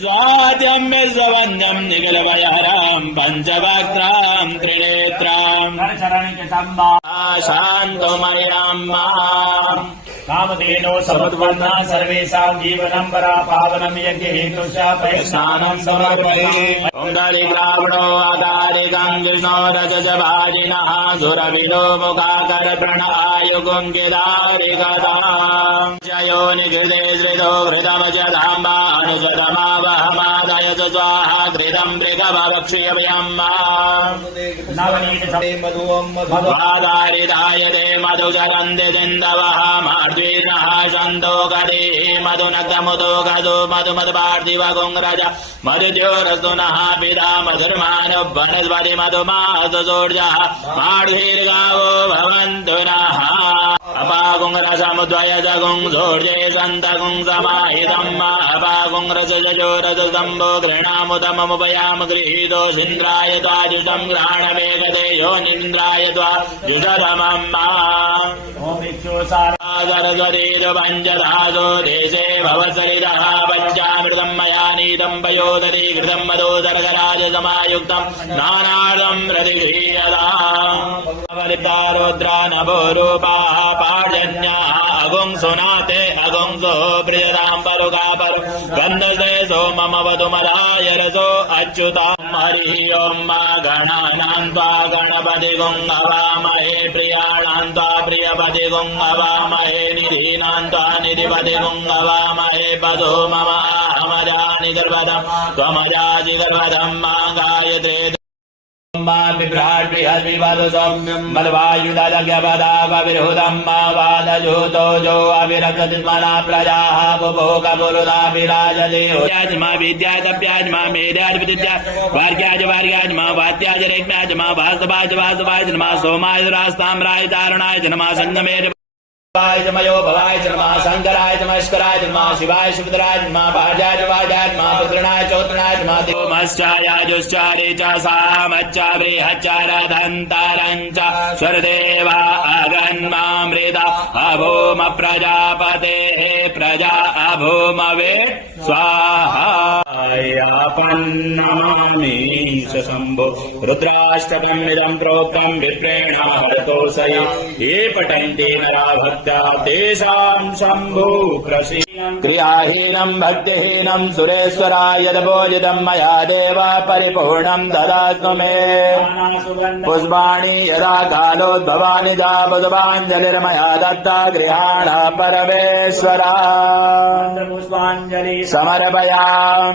स्वाद्यं विश्ववन्यं निगलवयारां पञ्चवक्त्रां त्रिनेत्रां शान्तमयां कामधेनो समुद्वन्ना सर्वेषां जीवनं परा पावनं यज्ञहेतुषा स्नानं समर्पये ओङ्कारिब्राह्मणो आकारिकं विष्णो रजजभाजिनः सुरविनो मुखाकर प्रणआयुगुङ्गिदारिकदा जयो निकृते श्रितो हृदमज धाम्बानुजतमावहमादय च स्वाहा धृतं मृगभक्षयम्मा मधुवादारिदाय ते मधुजरन्ति जिन्दवः मार्द्वीर्णः सन्तो गदे मधुनक्तमुदो गदो मधुमधुपार्थिव गुङ्रज मधुद्योरस्तु नः पिता मधुर्मानो वनस्पति मधुमासु सूर्यः मार्गीर्गावो भवन्तु नः अपागुङ्रसमुद्वय जगुं सूर्ये सन्तगुं समाहितम् अपागुङ्रसजोरसम्भो गृह्णामुदममुपयाम गृहीतो इन्द्राय त्वाजुषं घ्राणमेकते योनिन्द्राय त्वाजुषधमम् सरस्वतीतु पञ्चधासो देशे भवसरितः पञ्चामृतं मया नीतं पयोदरी घृतं मधो सर्गराज समायुक्तं नानादं प्रतिगृह्यतारोद्रा नभो रूपाः पार्जन्याः अगुं सुनाते अगुं सो प्रियतां परुगा परु गन्धसे सोममवतु मदाय रसो अच्युतां हरिः ओं मा गणानां त्वा गणपतिगुं हवामहे प्रियाणां त्वा प्रियपतिगुं हवामहे निधीनां त्वा निधिपतिगुं हवामहे पशो मम अहमजानि गर्भदं त्वमजासि गर्भदं मा गायत्रे बिभ्राट् बृहद्विवदसौम्यं बलवायुदलज्ञपदावविरुदं मा वादजूतो जो अविरक्तमना प्रजाः बुभोगपुरुदा विराजते याजमा विद्यातप्याजमा मेधाद्विद्या वार्याज वार्याजमा वाद्याज रेक्म्याजमा वास्तवाज वास्तवाज नमः सोमाय रास्ताम्राय तारुणाय नमः संगमे मयो भवाय नमः शंकराय नमस्कराय नमः शिवाय शिवधराय नमः भाजाय वाजाय नमः पुत्रणाय चौत्रणाय नमः देवमश्चायाजुश्चारे च सामच्चा बृहच्चारधन्तारं च स्वरदेवा अगन्मामृता अभूम प्रजापतेः प्रजा अभूमवे स्वाहा यापन्नमामि शम्भो रुद्राष्टकं निजं प्रोक्तं विप्रेण हरतोषये ये पठन्ति नरा भक्त्या तेषां शम्भो प्रसीदं क्रियाहीनं भक्तिहीनं सुरेश्वराय यद्भोजितं मया देव परिपूर्णं ददातु मे पुष्पाणि यदा कालोद्भवानि जा पुष्पाञ्जलिर्मया दत्ता गृहाण परमेश्वरा पुष्पाञ्जलि समर्पयामि।